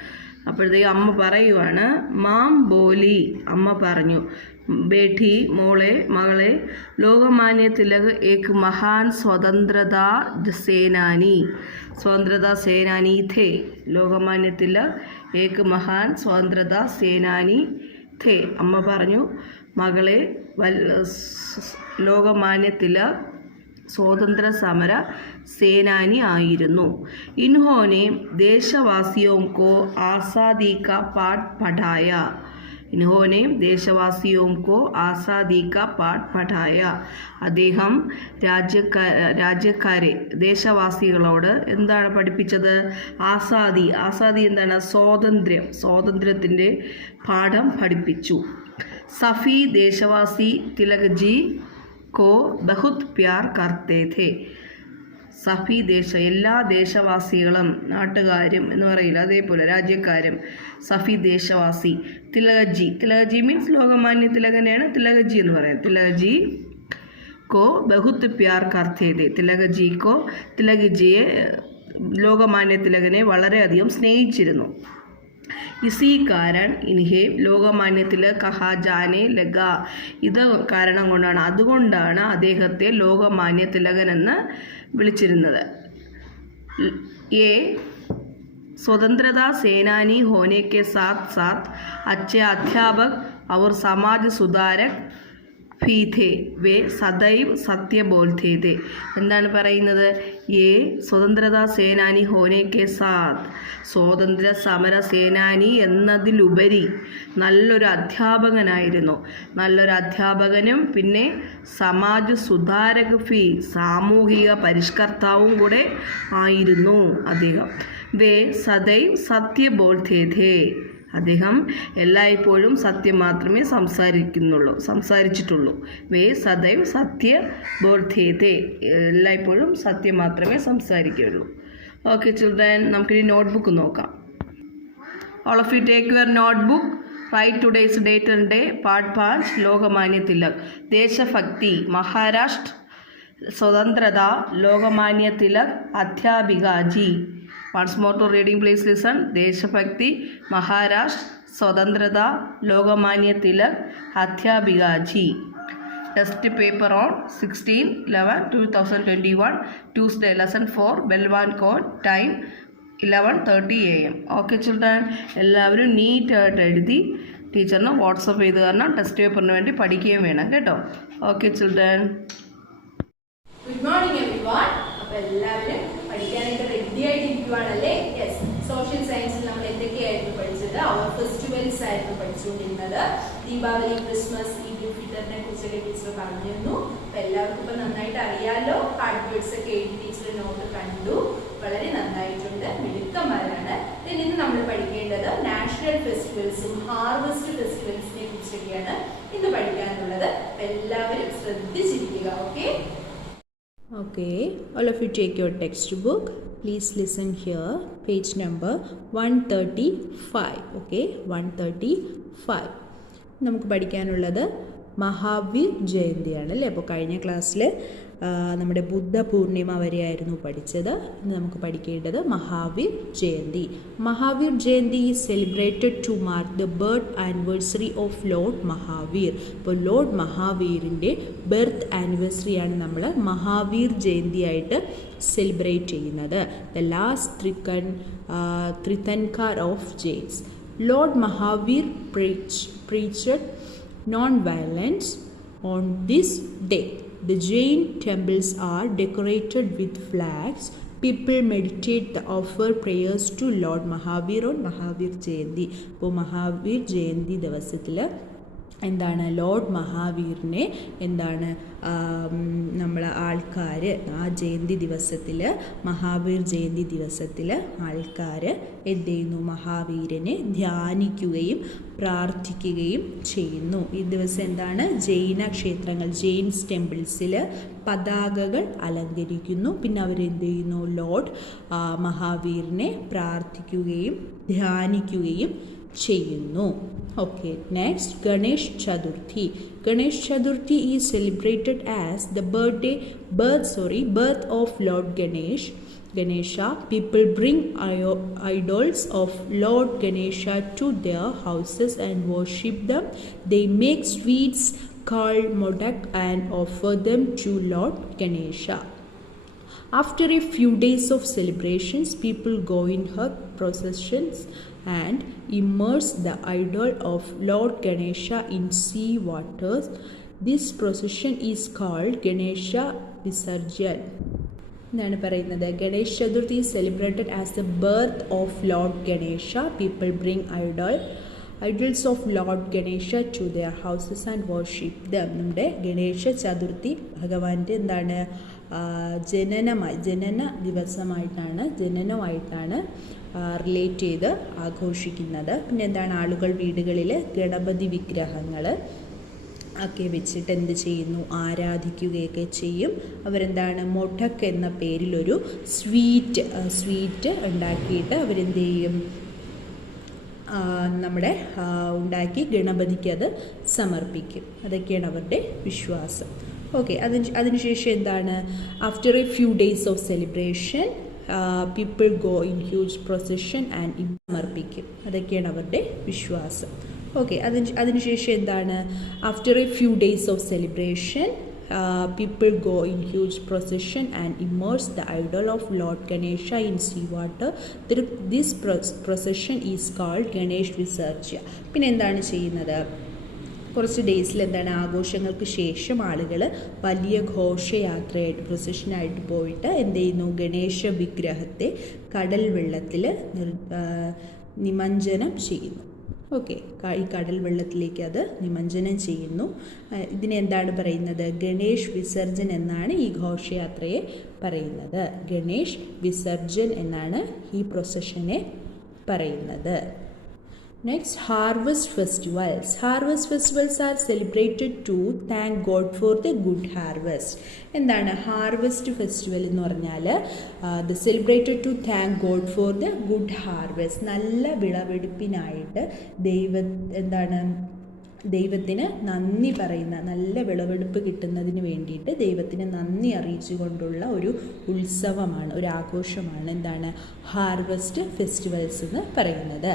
അപ്പോഴത്തേക്ക് അമ്മ പറയുവാണ്, മാം ബോലി, അമ്മ പറഞ്ഞു, ബേഠി, മോളെ, മകളെ, ലോകമാന്യ തിലക് ഏക് മഹാൻ സ്വതന്ത്രതാ സേനാനി थे. ലോകമാന്യ തിലക് ഏക് മഹാൻ സ്വതന്ത്രതാ സേനാനി थे. അമ്മ പറഞ്ഞു, മകളെ, ലോകമാന്യ തിലക് സ്വാതന്ത്ര്യ സമര സേനാനി ആയിരുന്നു. ഇൻഹോനെ ദേശവാസിയോं को आज़ादी का पाठ पढ़ाया. इन्होंने ദേശവാസിയോं को आज़ादी का पाठ पढ़ाया. അദ്ദേഹം രാജ്യക്കാരെ, ദേശവാസികളോട് എന്താണ് പഠിപ്പിച്ചത്? ആസാദി എന്താണ്? സ്വാതന്ത്ര്യത്തിൻ്റെ പാഠം പഠിപ്പിച്ചു. സഫി ദേശവാസി തിലക് ജി കോ ബഹുത് പ്യാർ കർത്തേ ഥേ. സഫി എല്ലാ ദേശവാസികളും, നാട്ടുകാരും എന്ന് പറയില്ല, അതേപോലെ രാജ്യക്കാരും. സഫി ദേശവാസി. തിലകജി മീൻസ് ലോകമാന്യ തിലകനെയാണ് തിലകജി എന്ന് പറയുന്നത്. തിലകജി കോ ബഹുത് പ്യാർ കർത്തേ ഥേ. തിലകജിയെ, ലോകമാന്യ തിലകനെ വളരെയധികം സ്നേഹിച്ചിരുന്നു. ഇസി കാരൺ ഇൻഹെ ലോകമാന്യ തിലക് കഹാ ജാനെ ലഗ. ഇത് കാരണം കൊണ്ടാണ്, അതുകൊണ്ടാണ് അദ്ദേഹത്തെ ലോകമാന്യ തിലകൻ എന്ന് വിളിച്ചിരുന്നത്. स्वतंत्रता सेनानी होने के साथ साथ अच्छे अध्यापक और समाज सुधारक भी थे. वे सदैव सत्य बोलते थे. എന്താണ് പറയുന്നത്? സ്വതന്ത്രതാ സേനാനി ഹോനെ കെ സാത്ത്, സ്വാതന്ത്ര്യ സമര സേനാനി എന്നതിലുപരി നല്ലൊരു അധ്യാപകനായിരുന്നു. നല്ലൊരു അധ്യാപകനും പിന്നെ സമാജ് സുധാരക് ഫി, സാമൂഹിക പരിഷ്കർത്താവും കൂടെ ആയിരുന്നു അദ്ദേഹം. വേ സദൈവ് സത്യ ബോൾത്തേ ഥേ. അദ്ദേഹം എല്ലായ്പ്പോഴും സത്യം മാത്രമേ സംസാരിച്ചിട്ടുള്ളൂ. വേ സദൈവ് സത്യ ബോധ്യത്തെ, എല്ലായ്പ്പോഴും സത്യം മാത്രമേ സംസാരിക്കുകയുള്ളൂ. ഓക്കെ ചിൽഡ്രൻ, നമുക്കിനി നോട്ട്ബുക്ക് നോക്കാം. All of you take your notebook. Write today's date and day. Part 5 Lokmanya Tilak. ദേശഭക്തി മഹാരാഷ്ട്ര. സ്വതന്ത്രത Lokmanya Tilak അധ്യാപികാജി. Once more to reading, please listen. ദേശഭക്തി മഹാരാഷ്ട്ര. സ്വതന്ത്രത ലോകമാന്യ തിലക് അധ്യാപികാജി. Test paper on 16/11/2021 Tuesday. Lesson 4 Belwan Code. Time 11:30 AM. Okay children, എല്ലാവരും നീറ്റായിട്ട് എഴുതി ടീച്ചറിന് വാട്സപ്പ് ചെയ്ത് കാരണം ടെസ്റ്റ് പേപ്പറിന് വേണ്ടി പഠിക്കുകയും വേണം കേട്ടോ. Okay children. Good morning everyone. അപ്പോൾ എല്ലാവരും പഠിക്കാനായിട്ട് റെഡി ആയിട്ടിരിക്കുവാണല്ലേ? യെസ്. സോഷ്യൽ സയൻസിൽ നമ്മൾ എന്തൊക്കെയായിരുന്നു പഠിച്ചത്? അവർ ഫെസ്റ്റിവൽസ് ആയിരുന്നു പഠിച്ചുകൊണ്ടിരുന്നത്. ദീപാവലി, ക്രിസ്മസ്, ഈദ് ഫിത്തറിനെ കുറിച്ചൊക്കെ ടീച്ചർ പറഞ്ഞിരുന്നു. അപ്പോൾ എല്ലാവർക്കും ഇപ്പോൾ നന്നായിട്ട് അറിയാലോ. ഹാർഡ് വേർഡ്സ് ഒക്കെ എഴുതി ടീച്ചർ നോട്ട് കണ്ടു. വളരെ നന്നായിട്ടുണ്ട്, മിടുക്കന്മാരാണ്. ഇന്ന് നമ്മൾ പഠിക്കേണ്ടത് നാഷണൽ ഫെസ്റ്റിവൽസും ഹാർവസ്റ്റ് ഫെസ്റ്റിവൽസിനെ കുറിച്ചൊക്കെയാണ് ഇന്ന് പഠിക്കാനുള്ളത്. എല്ലാവരും ശ്രദ്ധിച്ചിരിക്കുക. Okay, all of you take your textbook. Please listen here. Page number 135. Okay, 135. നമുക്ക് പഠിക്കാനുള്ളത് മഹാവീർ ജയന്തിയാണ് അല്ലേ? അപ്പോൾ കഴിഞ്ഞ ക്ലാസ്സിൽ നമ്മുടെ ബുദ്ധ പൂർണിമ വരെയായിരുന്നു പഠിച്ചത്. ഇന്ന് നമുക്ക് പഠിക്കേണ്ടത് Mahavir Jayanti. Mahavir Jayanti is celebrated to mark the birth anniversary of Lord Mahavir. അപ്പോൾ ലോർഡ് മഹാവീറിൻ്റെ ബർത്ത് ആനിവേഴ്സറിയാണ് നമ്മൾ മഹാവീർ ജയന്തി ആയിട്ട് സെലിബ്രേറ്റ് ചെയ്യുന്നത്. The last Tirthankar of Jains. Lord Mahavir preached non-violence. On this day, the Jain temples are decorated with flags. People meditate the offer prayers to Lord Mahavir on Mahavir Jayanti. അപ്പോൾ മഹാവീർ ജയന്തി ദിവസത്തിൽ എന്താണ് Lord മഹാവീറിനെ എന്താണ് നമ്മൾ ആൾക്കാർ ആ ജയന്തി ദിവസത്തിൽ മഹാവീർ ജയന്തി ദിവസത്തിൽ ആൾക്കാർ എന്ത് ചെയ്യുന്നു? മഹാവീരനെ ധ്യാനിക്കുകയും പ്രാർത്ഥിക്കുകയും ചെയ്യുന്നു. ഈ ദിവസം എന്താണ്? ജൈന ക്ഷേത്രങ്ങൾ, ജെയിൻസ് ടെമ്പിൾസിൽ പതാകകൾ അലങ്കരിക്കുന്നു. പിന്നെ അവരെന്ത് ചെയ്യുന്നു? ലോർഡ് മഹാവീറിനെ പ്രാർത്ഥിക്കുകയും ധ്യാനിക്കുകയും ചെയ്യുന്നു. Okay, next Ganesh Chaturthi. Ganesh Chaturthi is celebrated as the birth of Lord Ganesha. People bring idols of Lord Ganesha to their houses and worship them. They make sweets called modak and offer them to Lord Ganesha. After a few days of celebrations, people go in her processions and immerse the idol of Lord Ganesha in sea waters. This procession is called Ganesha Visarjan. എന്താണ് പറയുന്നത്? Ganesh Chaturthi is celebrated as the birth of Lord Ganesha. People bring idols of Lord Ganesha to their houses and worship them. നമ്മുടെ ഗണേശ ചതുർത്ഥി ഭഗവാന്റെ എന്താണ് ജനന ദിവസമായിട്ടാണ് relate ചെയ്ത് ആഘോഷിക്കുന്നത്. പിന്നെ എന്താണ്? ആളുകൾ വീടുകളിൽ ഗണപതി വിഗ്രഹങ്ങൾ ഒക്കെ വെച്ചിട്ട് എന്ത് ചെയ്യുന്നു? ആരാധിക്കുകയൊക്കെ ചെയ്യും. അവരെന്താണ്? മൊടക്ക് എന്ന പേരിലൊരു സ്വീറ്റ് ഉണ്ടാക്കിയിട്ട് അവരെന്ത് ചെയ്യും? നമ്മുടെ ഉണ്ടാക്കി ഗണപതിക്ക് അത് സമർപ്പിക്കും. അതൊക്കെയാണ് അവരുടെ വിശ്വാസം. ഓക്കെ, അതിനുശേഷം എന്താണ്? After A few days of celebration people go in huge procession and സമർപ്പിക്കും. അതൊക്കെയാണ് അവരുടെ വിശ്വാസം. ഓക്കെ, അതിനുശേഷം എന്താണ്? After A few days of celebration people go in huge procession and immerse the idol of Lord Ganesha in sea water. This procession is called Ganesh Visarja. പിന്നെ എന്താണ് ചെയ്യുന്നത്? കുറച്ച് ഡേയ്സിൽ എന്താണ്? ആഘോഷങ്ങൾക്ക് ശേഷം ആളുകൾ വലിയ ഘോഷയാത്രയായിട്ട് പ്രൊസഷനായിട്ട് പോയിട്ട് എന്ത് ചെയ്യുന്നു? ഗണേശ വിഗ്രഹത്തെ കടൽ വെള്ളത്തിൽ നിമഞ്ജനം ചെയ്യുന്നു. ഓക്കെ, ഈ കടൽ വെള്ളത്തിലേക്ക് അത് നിമഞ്ജനം ചെയ്യുന്നു. ഇതിനെന്താണ് പറയുന്നത്? ഗണേഷ് വിസർജൻ എന്നാണ് ഈ ഘോഷയാത്രയെ പറയുന്നത്. ഗണേഷ് വിസർജൻ എന്നാണ് ഈ പ്രൊസഷനെ പറയുന്നത്. Next, harvest festivals. Harvest festivals are celebrated to thank God for the good harvest. എന്താണ് ഹാർവെസ്റ്റ് ഫെസ്റ്റിവൽ എന്ന് പറഞ്ഞാൽ the celebrated to thank God for the good harvest. നല്ല വിളവെടുപ്പിനായിട്ട് ദൈവത്തിന് നന്ദി പറയുന്ന, നല്ല വിളവെടുപ്പ് കിട്ടുന്നതിന് വേണ്ടിയിട്ട് ദൈവത്തിന് നന്ദി അറിയിച്ചുകൊണ്ടുള്ള ഒരു ഉത്സവമാണ്, ഒരു ആഘോഷമാണ് എന്താണ് ഹാർവെസ്റ്റ് ഫെസ്റ്റിവൽസ് എന്ന് പറയുന്നത്.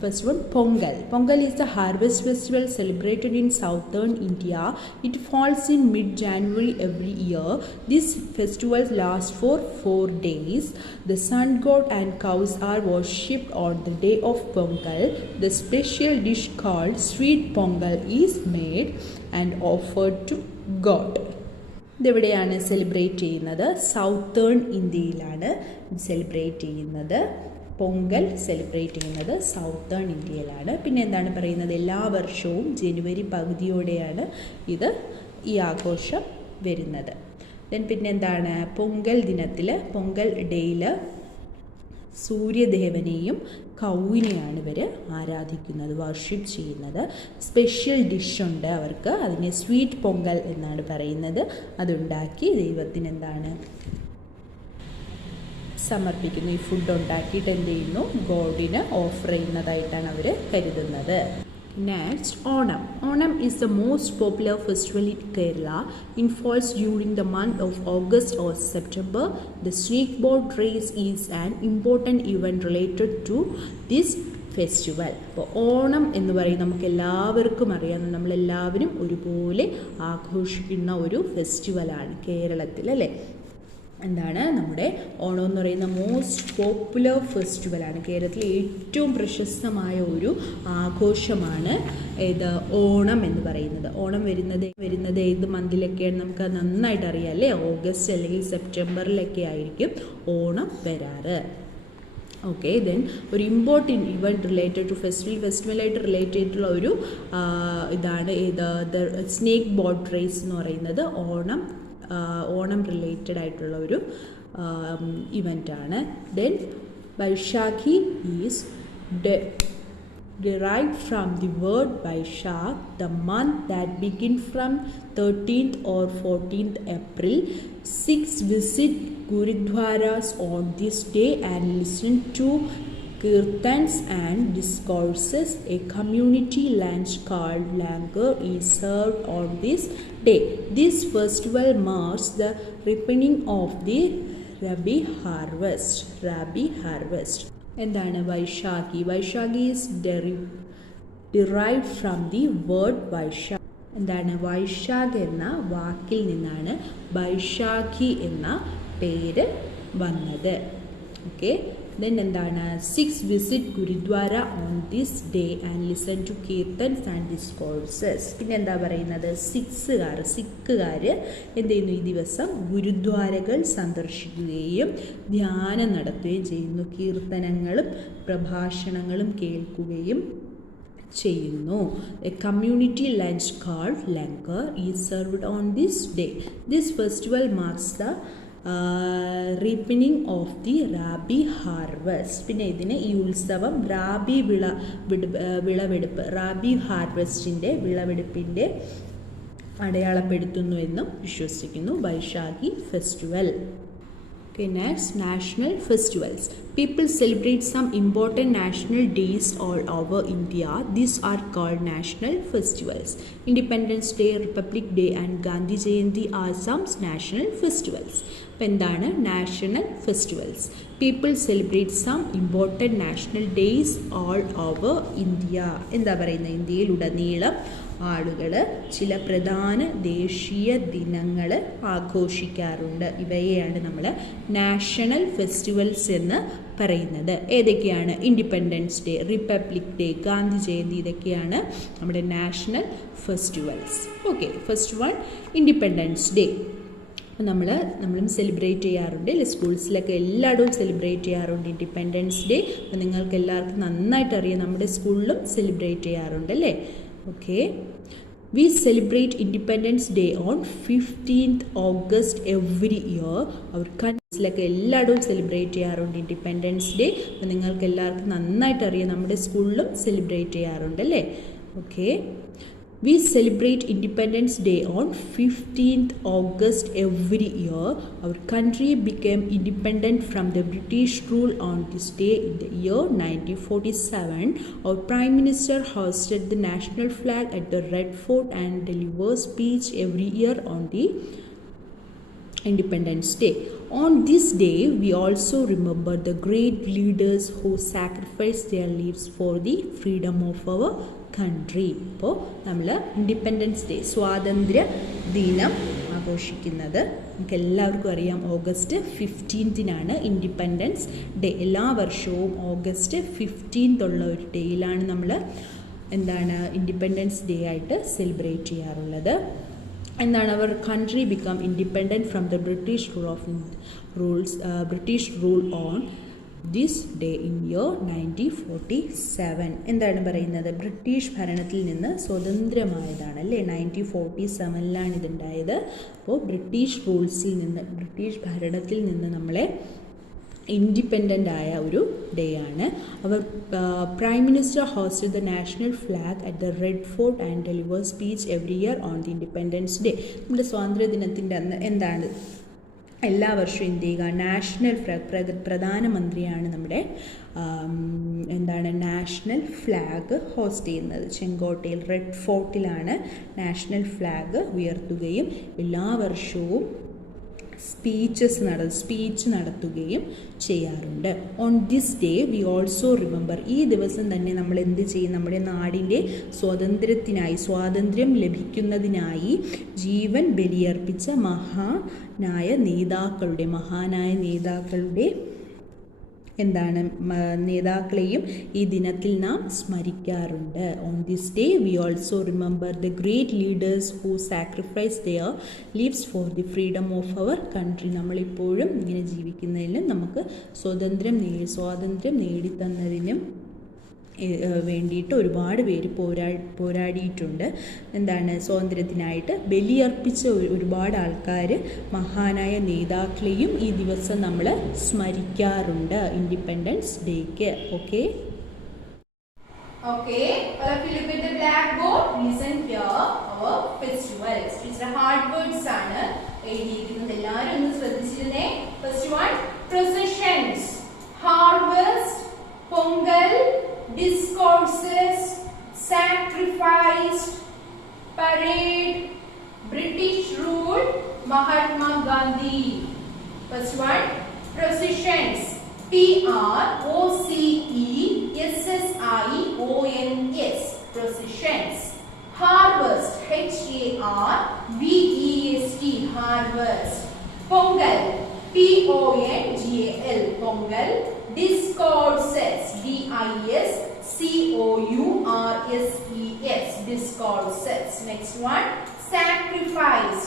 First one, Pongal. Pongal is the harvest festival celebrated in southern India. It falls in mid-January every year. This festival lasts for 4 days. The sun god and cows are worshipped on the day of Pongal. The special dish called sweet Pongal is made and offered to God. ഇതെവിടെയാണ് celebrate ചെയ്യുന്നത്? Southern ഇന്ത്യയിലാണ് celebrate ചെയ്യുന്നത്. Pongal celebrate ചെയ്യുന്നത് southern ഇന്ത്യയിലാണ്. പിന്നെ എന്താണ് പറയുന്നത്? എല്ലാ വർഷവും ജനുവരി പകുതിയോടെയാണ് ഈ ആഘോഷം വരുന്നത്. പിന്നെ എന്താണ് പൊങ്കൽ ദിനത്തിൽ, പൊങ്കൽ ഡേയിൽ സൂര്യദേവനെയും കൗവിനെയാണ് ഇവർ ആരാധിക്കുന്നത്, വർഷിപ്പ് ചെയ്യുന്നത്. സ്പെഷ്യൽ ഡിഷുണ്ട് അവർക്ക്, അതിനെ സ്വീറ്റ് പൊങ്കൽ എന്നാണ് പറയുന്നത്. അതുണ്ടാക്കി ദൈവത്തിന് എന്താണ് സമർപ്പിക്കുന്നു. ഈ ഫുഡ് ഉണ്ടാക്കിയിട്ട് എന്ത് ചെയ്യുന്നു? ഗോഡിന് ഓഫർ ചെയ്യുന്നതായിട്ടാണ് അവർ കരുതുന്നത്. Next, Onam. Onam is the most popular festival in Kerala. It falls during the month of August or September. The snake boat race is an important event related to this festival. അപ്പോൾ ഓണം എന്ന് പറയുന്നത് നമുക്ക് എല്ലാവർക്കും അറിയാം, നമ്മളെല്ലാവരും ഒരുപോലെ ആഘോഷിക്കുന്ന ഒരു ഫെസ്റ്റിവലാണ് കേരളത്തിൽ, അല്ലേ? എന്താണ് നമ്മുടെ ഓണം എന്ന് പറയുന്ന മോസ്റ്റ് പോപ്പുലർ ഫെസ്റ്റിവലാണ്, കേരളത്തിലെ ഏറ്റവും പ്രശസ്തമായ ഒരു ആഘോഷമാണ് ഇത് ഓണം എന്ന് പറയുന്നത്. ഓണം വരുന്നത് ഏത് മന്തിലൊക്കെയാണ് നമുക്ക് നന്നായിട്ട് അറിയാം, അല്ലേ? ഓഗസ്റ്റ് അല്ലെങ്കിൽ സെപ്റ്റംബറിലൊക്കെ ആയിരിക്കും ഓണം വരാറ്. ഓക്കെ, ദെൻ ഒരു ഇമ്പോർട്ടൻറ്റ് ഇവൻറ്റ് റിലേറ്റഡ് ടു ഫെസ്റ്റിവലായിട്ട് റിലേറ്റ് ചെയ്തിട്ടുള്ള ഒരു ഇതാണ് ദ സ്നേക്ക് ബോട്ട് റേസ് എന്ന് പറയുന്നത്. ഓണം റിലേറ്റഡ് ആയിട്ടുള്ള ഒരു ഇവൻ്റാണ്. Then Vaisakhi is derived from the word Vaishak, the month that begins from 13th or 14th April. Sikhs visit Gurudwaras on this day and listen to kirtans and discourses. A community lunch called langar is served on this day. This festival marks the ripening of the Rabi harvest. എന്താണ് Vaisakhi? Vaisakhi is derived from the word Vaisakh. എന്താണ് വൈശാഖ് എന്ന വാക്കിൽ നിന്നാണ് വൈശാഖി എന്ന പേര് വന്നത്. Okay, then എന്താണ് Sikhs visit gurdwara on this day and listen to kirtans and discourses. പിന്നെ എന്താ പറയുന്നത്? സിഖുകാർ എന്ത് ചെയ്യുന്നു? ഈ ദിവസം ഗുരുദ്വാരകൾ സന്ദർശിക്കുകയും ധ്യാനം നടത്തുകയും ചെയ്യുന്നു. കീർത്തനങ്ങളും പ്രഭാഷണങ്ങളും കേൾക്കുകയും ചെയ്യുന്നു. A community lunch called langar is served on this day. This festival marks the ripening of the Rabi harvest. പിന്നെ ഇതിന് ഈ ഉത്സവം റാബി വിളവെടുപ്പ് റാബി ഹാർവെസ്റ്റിൻ്റെ വിളവെടുപ്പിൻ്റെ അടയാളപ്പെടുത്തുന്നു എന്നും വിശ്വസിക്കുന്നു. Vaisakhi festival. Okay, next, national festivals. People celebrate some important national days all over India. These are called national festivals. Independence Day, Republic Day and Gandhi Jayanti are some national festivals. അപ്പോൾ എന്താണ് national festivals? People celebrate some important national days all over India. എന്താ പറയുന്നത്? ഇന്ത്യയിലുടനീളം ആളുകൾ ചില പ്രധാന ദേശീയ ദിനങ്ങൾ ആഘോഷിക്കാറുണ്ട്. ഇവയെയാണ് നമ്മൾ നാഷണൽ ഫെസ്റ്റിവൽസ് എന്ന് പറയുന്നത്. ഏതൊക്കെയാണ്? Independence day, republic day, Gandhi Jayanti, ഇതൊക്കെയാണ് നമ്മുടെ national festivals. Okay, first one independence day. അപ്പോൾ നമ്മളും സെലിബ്രേറ്റ് ചെയ്യാറുണ്ട്, അല്ലേ? സ്കൂൾസിലൊക്കെ എല്ലായിടവും സെലിബ്രേറ്റ് ചെയ്യാറുണ്ട് ഇൻഡിപെൻഡൻസ് ഡേ. അപ്പോൾ നിങ്ങൾക്ക് എല്ലാവർക്കും നന്നായിട്ട് അറിയാം, നമ്മുടെ സ്കൂളിലും സെലിബ്രേറ്റ് ചെയ്യാറുണ്ട്, അല്ലേ? Okay, We celebrate Independence Day on 15th August every year. Our countries എല്ലായിടവും സെലിബ്രേറ്റ് ചെയ്യാറുണ്ട് ഇൻഡിപെൻഡൻസ് ഡേ. അപ്പോൾ നിങ്ങൾക്ക് എല്ലാവർക്കും നന്നായിട്ട് അറിയാം, നമ്മുടെ സ്കൂളിലും സെലിബ്രേറ്റ് ചെയ്യാറുണ്ട് അല്ലേ? Okay. We celebrate Independence Day on 15th August every year. Our country became independent from the British rule on this day in the year 1947. Our Prime Minister hoisted the national flag at the Red Fort and delivers speech every year on the Independence Day. On this day, we also remember the great leaders who sacrificed their lives for the freedom of our country. അപ്പോൾ നമ്മൾ independence day, സ്വാതന്ത്ര്യ ദിനം ആഘോഷിക്കുന്നത് നമുക്ക് എല്ലാവർക്കും അറിയാം August 15-നാണ് independence day. എല്ലാ വർഷവും ഓഗസ്റ്റ് 15 ഉള്ള ഒരു ഡേയിലാണ് നമ്മൾ ഇൻഡിപെൻഡൻസ് ഡേ ആയിട്ട് സെലിബ്രേറ്റ് ചെയ്യാറുള്ളത്. എന്താണ് our country become independent from the British rule on this day in year 1947. എന്താണ് പറയുന്നത്? ബ്രിട്ടീഷ് ഭരണത്തിൽ നിന്ന് സ്വതന്ത്രമായതാണ് അല്ലേ? 1947 ഇതുണ്ടായത്. അപ്പോൾ ബ്രിട്ടീഷ് ഭരണത്തിൽ നിന്ന് നമ്മളെ ഇൻഡിപെൻഡൻ്റ് ആയ ഒരു ഡേ ആണ്. Our prime minister hosted the national flag at the Red Fort and deliver speech every year on the Independence Day. നമ്മുടെ സ്വാതന്ത്ര്യ ദിനത്തിൻ്റെ അന്ന് എന്താണ് എല്ലാ വർഷവും എന്ത് ചെയ്യുക? നാഷണൽ ഫ്ലാഗ്, പ്രധാനമന്ത്രിയാണ് നമ്മുടെ നാഷണൽ ഫ്ലാഗ് ഹോസ്റ്റ് ചെയ്യുന്നത്. ചെങ്കോട്ടയിൽ റെഡ് ഫോർട്ടിലാണ് നാഷണൽ ഫ്ലാഗ് ഉയർത്തുകയും എല്ലാ വർഷവും സ്പീച്ച് നടത്തുകയും ചെയ്യാറുണ്ട്. On this day we also remember, ഈ ദിവസം തന്നെ നമ്മൾ എന്ത് ചെയ്യും? നമ്മുടെ നാടിൻ്റെ സ്വാതന്ത്ര്യം ലഭിക്കുന്നതിനായി ജീവൻ ബലിയർപ്പിച്ച മഹാനായ നേതാക്കളുടെ നേതാക്കളെയും ഈ ദിനത്തിൽ നാം സ്മരിക്കാറുണ്ട്. On this day we also remember the great leaders who sacrifice their lives for the freedom of our country. നമ്മളിപ്പോഴും ഇങ്ങനെ ജീവിക്കുന്നതിലും നമുക്ക് സ്വാതന്ത്ര്യം നേടിത്തന്നതിനും വേണ്ടിയിട്ട് ഒരുപാട് പേര് പോരാടിയിട്ടുണ്ട്. സ്വാതന്ത്ര്യത്തിനായിട്ട് ബലിയർപ്പിച്ച ഒരുപാട് ആൾക്കാർ, മഹാനായ നേതാക്കളെയും ഈ ദിവസം നമ്മൾ സ്മരിക്കാറുണ്ട് ഇൻഡിപെൻഡൻസ് ഡേക്ക്. Okay. Okay, all of you look at the blackboard. Listen here our festivals. It's the hard words ആണ് എഴുതിയിരിക്കുന്നത്. എല്ലാവരും ഒന്ന് ശ്രദ്ധിച്ചിരുന്നേ. First one, processions, harvest, pongal, discourses, sacrifice, parade, British rule, Mahatma Gandhi. First one, processions, processions, processions. Harvest, harvest, harvest. Pongal, pongal, pongal. Discourses, discourses, discourses. Next one, sacrifice,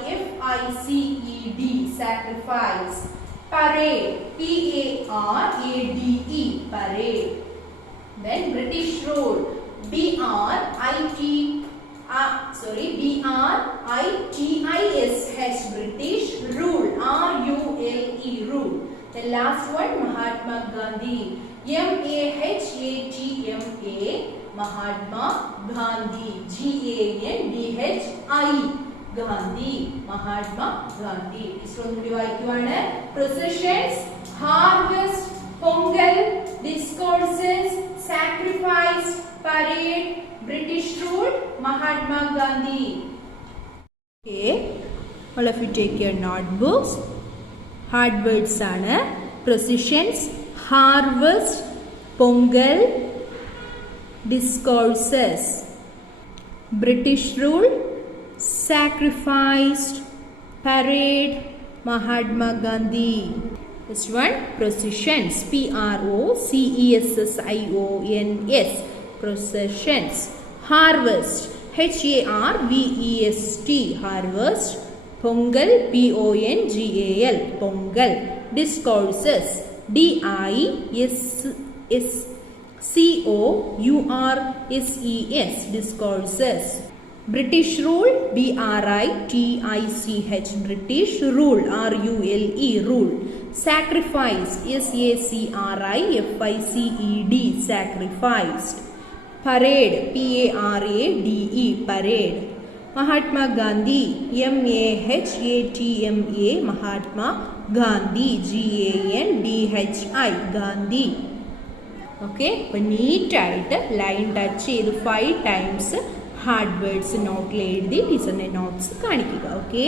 sacrifed, sacrifice. Parade, parade, parade. Then British rule, BRITISH, British rule, RULE, rule. The last one, Mahatma Gandhi, MAHATMA, Mahatma Gandhi, GANDHI, Gandhi, Mahatma Gandhi. This one വായിക്കുവാണ്. Processions, harvest, pongal, discourses, sacrifice, parade, British rule, Mahatma Gandhi. Okay, all of you take your notebooks. Hard words ആണ് processions, harvest, pongal, discourses, British rule, sacrificed, parade, Mahatma Gandhi. This one, processions, PROCESSIONS, processions. Harvest, HARVEST, harvest. Pongal, PONGAL, pongal. Discourses, DISCOURSES, COURSES, discourses. British rule, BRITICH, British rule, RULE, rule. Sacrifice, SACRIFICED, sacrificed. Parade, PARADE, parade. Mahatma Gandhi, MAHATMA, Mahatma Gandhi, GANDHI, Gandhi. Okay, അപ്പോൾ നീറ്റായിട്ട് line touch ചെയ്ത് 5 times hard words നോട്ടിൽ എഴുതി ടീച്ചറിൻ്റെ notes കാണിക്കുക. Okay.